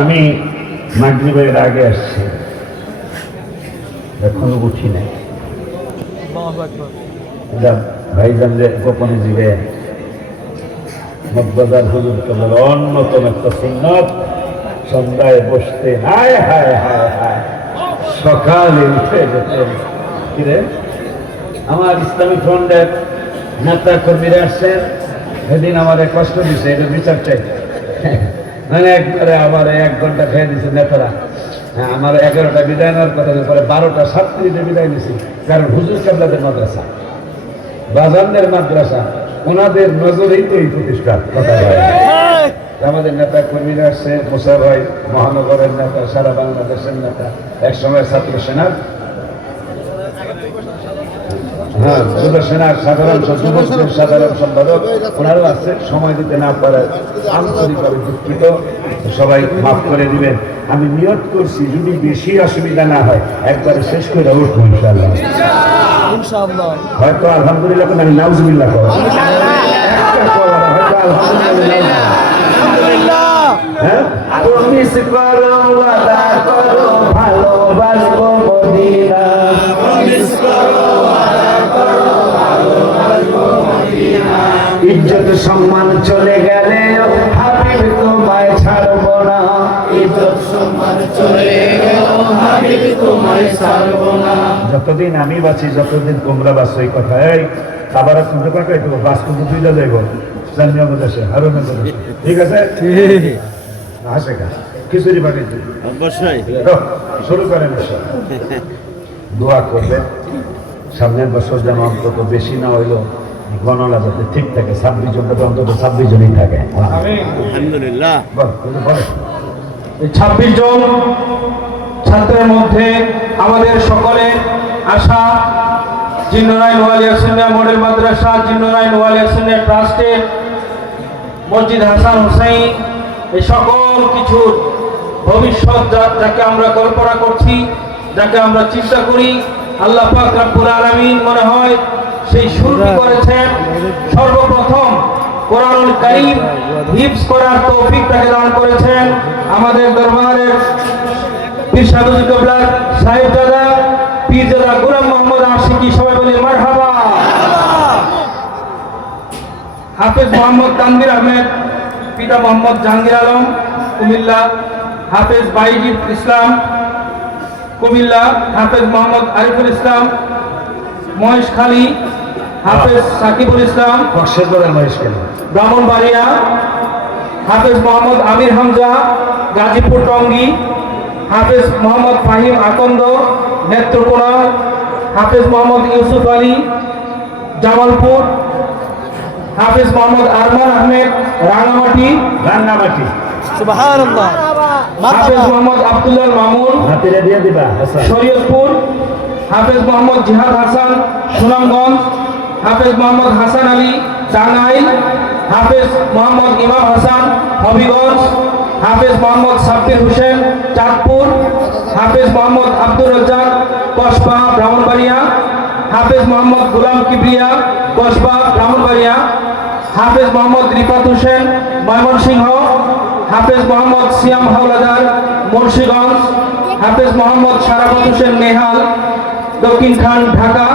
আমি মাগরিবের আগে আসছি, এখনো উঠি নাই। ভাইজান যে গোপনে জিবে মগবাজার হুজুর কেবল অন্যতম একটা সুন্নত, সন্ধ্যায় বসতে হায় হায় হায় হায়, সকালে উঠে যেতেন। কিরে আমার ইসলামী ফ্রন্টের নেতা কর্মীরা আসছেন, সেদিন আমার কষ্ট দিচ্ছে, এটা বিচার চাই। মানে একবারে আমার 1 ঘন্টা খেয়ে দিচ্ছে নেতারা। হ্যাঁ, আমার 11টা বিদায় নেওয়ার কথা, পরে 12টা 37 বিদায় নিছি। কারণ হুজুর কাবলাদের মাদ্রাসা, বাজানদের মাদ্রাসা, ওনাদের নজরেই তো এই প্রতিষ্ঠান। কথা হয় আমাদের নেতা কর্মীরা আসছে, মুসা ভাই মহানগরের নেতা, সারা বাংলাদেশের নেতা, একসময় ছাত্র সেনার যুব সেনার সাধারণ সম্পাদক, ওনারও আছে। সময় দিতে না পারে আন্তরিকভাবে দুঃখিত, সবাই মাফ করে দিবেন। আমি নিয়ত করছি যদি বেশি অসুবিধা না হয় একবারে শেষ করে উঠবো ইনশাআল্লাহ। হয়তো আলহামদুলিল্লাহ কোন আমি নাউজুবিল্লাহ করব, হয়তো আলহামদুলিল্লাহ। হ্যাঁ, প্রমিস করো, ওয়াদা করো, ভালোবাসবো মদিনা, প্রমিস করো, ওয়াদা করো, ভালোবাসবো মদিনা। ইজ্জত সম্মান চলে গেলে হাবিব তোমায় ছাড়বো না, ইজ্জত সম্মান চলে গেল হাবিব তোমায় ছাড়বো না। যতদিন আমি বাঁচি, যতদিন তোমরা বাঁচো, এই কথা। এই আবার শুনতে পারো, একটু বাস কিন্তু দুইটা যাইব স্থানীয় দেশে, হারুনের দেশে, ঠিক আছে? হাসে গা খিচুড়ি বানিয়েছি অবশ্যই। শুরু করেন, দোয়া করবেন সামনের বছর যেন অন্তত বেশি না হইলো গণনা যাতে ঠিক থাকে, 26 জনটা অন্তত 26 জনই থাকে। আলহামদুলিল্লাহ। 26 জন ছাত্রের মধ্যে আমাদের সকলের আশা, জিন্নরাই নোয়ালিয়া সুন্নাহ মডেল মাদ্রাসা, জিন্নরাই নোয়ালিয়া সুন্নাহ ট্রাস্টের মসজিদ হাসান হুসাইন, এই সকল কিছুর ভবিষ্যৎ যাকে আমরা কল্পনা করছি, যাকে আমরা চিন্তা করি, আল্লাহ পাক রব্বুল আলামিন মনে হয় সেই শুরু করেছেন। সর্বপ্রথম কোরআনুল কারীম হিফজ করার তৌফিক তাকে দান করেছেন আমাদের দরবারের পীর সাহেবুল কিবলা সাহেবজাদা পীরজাদা গোলাম মোহাম্মদ আশিকি। সবাই বলি মারহাবা। হাফেজ মোহাম্মদ তানভীর আহমেদ, পিতা মোহাম্মদ জাহাঙ্গীর আলম কুমিল্লা, হাফেজ বাইজিদ ইসলাম কুমিল্লা, হাফেজ মোহাম্মদ আরিফুল ইসলাম মহেশখালী, হাফেজ সাকিবুল ইসলাম ব্রাহ্মণবাড়িয়া, হাফেজ মোহাম্মদ আমির হামজা গাজীপুর টঙ্গী, হাফেজ মোহাম্মদ ফাহিম আকন্দ নেত্রকোনা, হাফেজ মোহাম্মদ ইউসুফ আলী জামালপুর, হাফেজ মোহাম্মদ আরমান আহমেদ রাঙ্গামাটি, সুবহানাল্লাহ, হাফেজ মোহাম্মদ আব্দুল্লাহ মামুন শরীয়তপুর, হাফেজ মোহাম্মদ জিহাদ হাসান সুনামগঞ্জ, হাফেজ মোহাম্মদ হাসান আলী টাঙ্গাইল, হাফেজ মোহাম্মদ ইমাম হাসান হবিগঞ্জ, হাফেজ মোহাম্মদ সাব্বির হোসেন চাঁদপুর, হাফেজ মোহাম্মদ আব্দুর রাজ্জাক কসবা ব্রাহ্মণবাড়িয়া, হাফেজ মোহাম্মদ গোলাম কিবরিয়া কসবা ব্রাহ্মণবাড়িয়া, হাফেজ মোহাম্মদ রিফাত হোসেন ময়মনসিংহ, হাফেজ মোহাম্মদ সিয়াম হাওলাদার মুন্সিগঞ্জ, হাফেজ মোহাম্মদ শারাফত হোসেন নেহাল দক্ষিণ খান ঢাকা,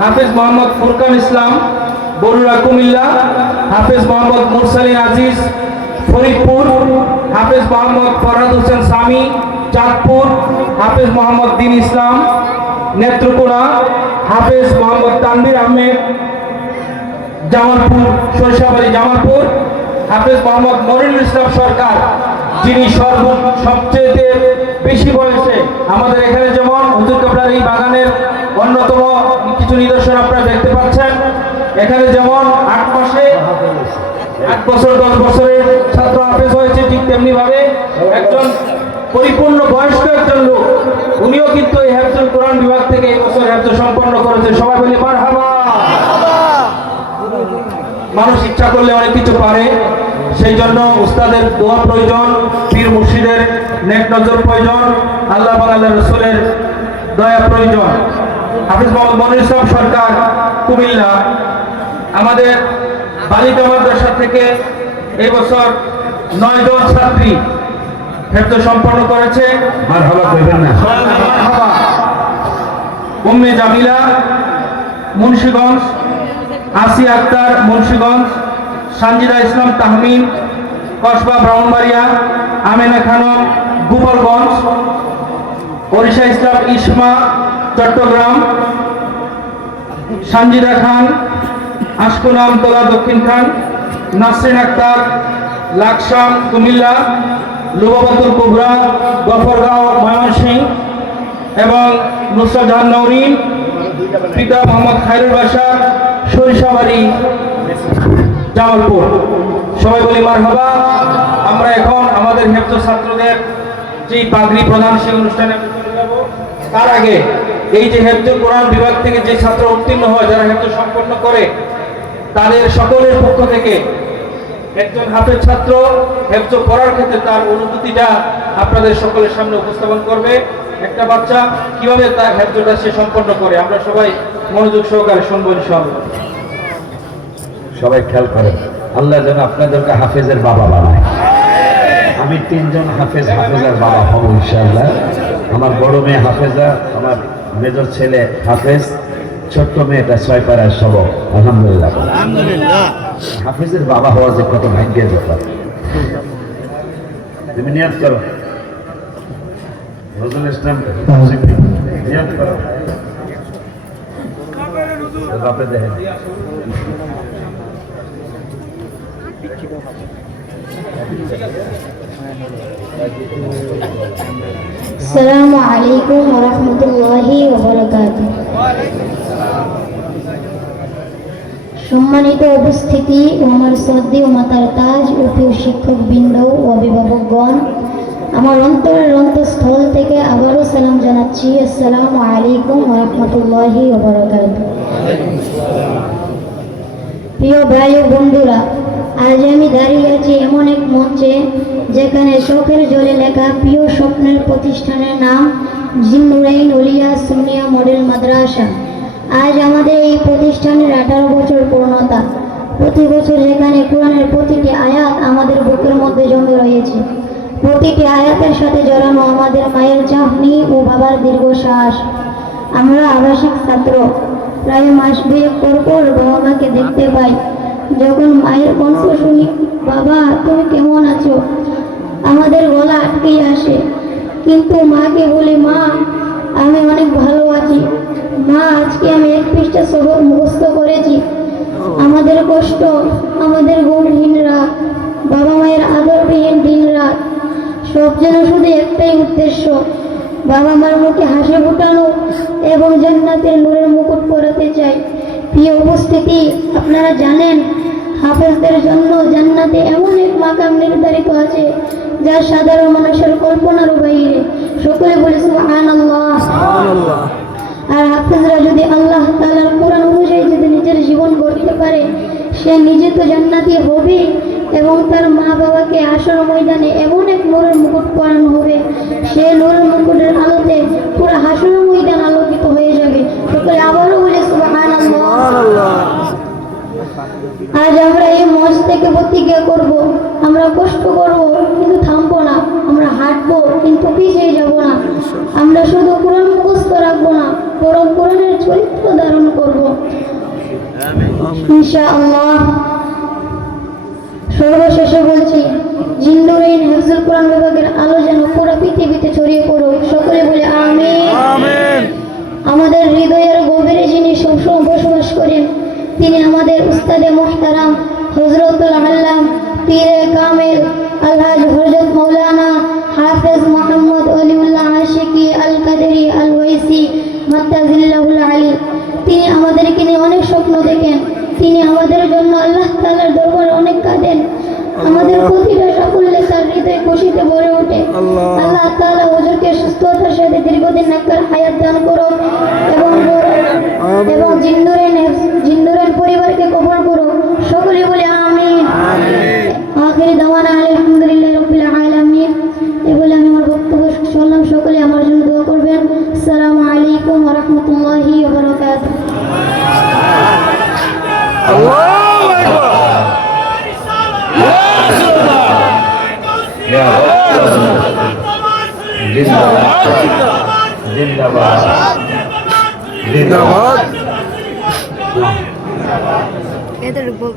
হাফেজ মোহাম্মদ ফুরকান ইসলাম বরুড়া কুমিল্লা, হাফেজ মোহাম্মদ মুরসালিন আজিজ ফরিদপুর, হাফেজ মোহাম্মদ ফরহাদ হোসেন সামি চাঁদপুর, হাফেজ মোহাম্মদ দিন ইসলাম নেত্রকোনা, হাফেজ মোহাম্মদ তানভীর আহমেদ জামালপুর সরিষাবাড়ি জামালপুর, হাফেজ মোহাম্মদ মনিরুল ইসলাম সরকার, যিনি সবচেয়ে বেশি বয়সে আমাদের এখানে, যেমন হুজুর কেবলার এই বাগানের অন্যতম কিছু নিদর্শন আপনারা দেখতে পাচ্ছেন। এখানে যেমন 8 মাসে 8 বছর 10 বছরের ছাত্র হাফেজ হয়েছে, ঠিক তেমনি ভাবে একজন পরিপূর্ণ বয়স্ক একজন লোক, উনিও কিন্তু এই হেফজুল কোরআন বিভাগ থেকে এই বছর হেফজ সম্পন্ন করেছে। সবাই বলি মারহাবা। মানুষ ইচ্ছা করলে অনেক কিছু পারে, সেই জন্য উস্তাদের দোয়া প্রয়োজন, পীর মুর্শিদের নেক নজর প্রয়োজন, আল্লাহ এবং আল্লাহ রসুলের দয়া প্রয়োজন। হাফিজ মোহাম্মদ মনির ইসলাম সরকার কুমিল্লা আমাদের বালিকা মাদ্রাসা থেকে এই বছর 9 জন ছাত্রী হেফজ সম্পন্ন করেছে। মারহাবা কইবেন না। মারহাবা। উম্মে জামিলা মুন্সিগঞ্জ, আসিয়া আক্তার মুন্সিগঞ্জ, সানজিদা ইসলাম তাহমিন কসবা ব্রাহ্মণবাড়িয়া, আমেনা খানম গোপালগঞ্জ, ওড়িশা ইসলাম ইসমা চট্টগ্রাম, সানজিদা খান আশকুনাম তোলা দক্ষিণ খান, নাসরিন আক্তার লাকসাম কুমিল্লা, লুবাবাতুল কুবরা গফরগাঁও ময়মনসিংহ এবং নুসরাত জাহান নওরিন পিতা মোহাম্মদ খায়রুল বাশার সরিষাবাড়ি জামালপুর। সবাই বলি মারহাবা। আমরা এখন আমাদের হেফজ ছাত্রদের যে পাগড়ি প্রদান সেই অনুষ্ঠানে চলে যাব। তার আগে এই যে হেফজ কোরআন বিভাগ থেকে যে ছাত্র উত্তীর্ণ হয়, যারা হেফজ সম্পন্ন করে, তাদের সকলের পক্ষ থেকে একজন হাফেজ ছাত্র হেফজ করার ক্ষেত্রে তার অনুভূতিটা আপনাদের সকলের সামনে উপস্থাপন করবে। একটা বাচ্চা কিভাবে তার হেফজটা সে সম্পন্ন করে, আমরা সবাই মনোযোগ সহকারে শুনবো ইনশাআল্লাহ। সবাই খেয়াল করেন, আল্লাহ যেন আপনাদেরকে হাফেজের বাবা বানায়। আমি 3 জন হাফেজের বাবা হব ইনশাআল্লাহ। আমার বড় মেয়ে হাফেজা, আমার মেজর ছেলে হাফেজ, ছোট্ট মেয়েটা 6 পাড়ায় সবক। আলহামদুলিল্লাহ। হাফেজের বাবা হওয়া যে কত ভাগ্যের ব্যাপার। তুমি নিয়াত করো, নজরুল ইসলাম নিয়াত করো, বাপে দেখেন। আসসালামু আলাইকুম ওয়া রাহমাতুল্লাহি ওয়া বারাকাতুহু। সম্মানিত উপস্থিতি ও আমার শ্রদ্ধেয় মাতার তাজ ও প্রিয় শিক্ষকবৃন্দ ও অভিভাবকগণ, আমার অন্তরের অন্তঃস্থল থেকে আবারও সালাম জানাচ্ছি। আসসালামু আলাইকুম ওয়া রাহমাতুল্লাহি ওয়া বারাকাতুহু। প্রিয় ভাই ও বন্ধুরা, আজ আমি দাঁড়িয়ে আছি এমন এক মঞ্চে যেখানে শখের জলে লেখা প্রিয় স্বপ্নের প্রতিষ্ঠানের নাম জিন্নুরাইন উলিয়া সুন্নিয়া মডেল মাদ্রাসা। আজ আমাদের এই প্রতিষ্ঠানের 18 বছর পূর্ণতা। প্রতি বছর যেখানে কোরআনের প্রতিটি আয়াত আমাদের বুকের মধ্যে জমে রয়েছে, প্রতিটি আয়াতের সাথে জড়ানো আমাদের মায়ের চাহনি ও বাবার দীর্ঘশ্বাস। আমরা আবাসিক ছাত্র, প্রায় মাস 2 পর বাবা মাকে দেখতে পাই। যখন মায়ের কণ্ঠ শুনি, বাবা তুমি কেমন আছো, আমাদের গলা আটকে আসে। কিন্তু মাকে বলি, মা আমি অনেক ভালো আছি। মা আজকে আমি 1 পৃষ্ঠা সবক মুখস্থ করেছি। আমাদের কষ্ট, আমাদের ঘুমহীন রাত, বাবা মায়ের আদরবিহীন দিন রাত, সব যেন শুধু একটাই উদ্দেশ্য, বাবা মার মুখে হাসি ফোটানো এবং জান্নাতের নূরের মুকুট পরাতে চাই। প্রিয় উপস্থিতি, আপনারা জানেন হাফেজদের জন্য জান্নাতে এমন এক মাকাম নির্ধারিত আছে যা সাধারণ মানুষের কল্পনার বাইরে। সকলে বলে সুবহানাল্লাহ। আর হাফেজরা যদি আল্লাহ তাআলার কোরআন অনুযায়ী যদি নিজের জীবন গড়তে পারে, সে নিজে তো জান্নাতি হবে এবং তার মা বাবাকে হাসর ময়দানে এমন এক নূরের মুকুট পরানো হবে, সে নূরের মুকুটের আলোতে পুরো হাসর ময়দান আলোকিত হয়ে যাবে। সকলে আবারও বলে সুবহানাল্লাহ। আজ আমরা এই মঞ্চ থেকে প্রতিজ্ঞা করব, আমরা কষ্ট করব কিন্তু থামবো না, আমরা হাঁটবো কিন্তু পিছিয়ে যাব না। আমরা শুধু কোরআন মুখস্থ রাখবো না, বরং কোরআনের চরিত্র ধারণ করব ইনশাআল্লাহ। সর্বশেষে বলছি, জিন্নুরাইন হিফজুল কোরআন বিভাগের আলো যেন পুরো পৃথিবীতে ছড়িয়ে পড়ুক। সকলে বলে আমিন। আমাদের হৃদয়ের গভীরে যিনি সবসময় বসবাস করেন, তিনি আমাদের উস্তাদে মুহতারাম হযরতুল আল্লাম পীরে কামিল আলহাজ হযরত মাওলানা হাফেজ মুহাম্মদ ওলিউল্লাহ আশিকি আল কাদেরি আল ওয়াইসি মাত্তাজিল্লাহুল আলী। তিনি আমাদেরকে নিয়ে অনেক স্বপ্ন দেখেন, তিনি আমাদের জন্য আল্লাহ তাআলার দরবারে অনেক কাঁদেন। আমাদের প্রতিটা সাফল্যে তার হৃদয় খুশিতে ভরে ওঠে। আল্লাহ তাআলা হুজুরকে সুস্থতার সাথে দীর্ঘদিন নেককার হায়াত দান করুন এবং জিন্নুরাইন পরিবারকে কবুল করুন। সকলে জিন্দাবাদ জিন্দাবাদ